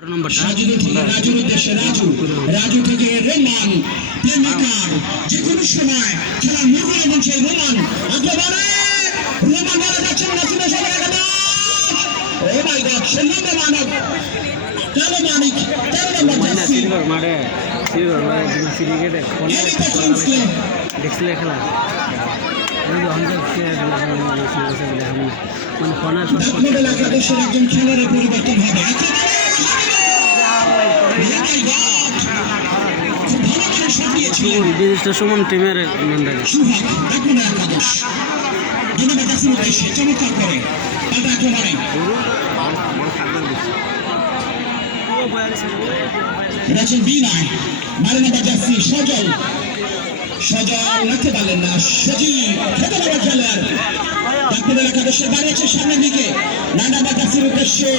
রাজুর উদ্দেশ্যে রাজু থেকে রোমান প্লেমেকার যে কোনো সময় খেলার মূল মঞ্চে রোমান আগ্রবানে রোমান মারা যাচ্ছেন নাসিমের সঙ্গে একাদশ ও মাই গড সে নম্বর মানব তেরো মানিক 13 নম্বর জার্সি একাদশের একজন খেলোয়াড়ের পরিবর্তন হবে সুমন টিমের চমৎকার করে সজল রাখতে পারলেন না সজীব খেতে পারে খেলার ডাক্তার একাদশের দাঁড়িয়েছে সামনের দিকে নানা জার্সির উদ্দেশ্যে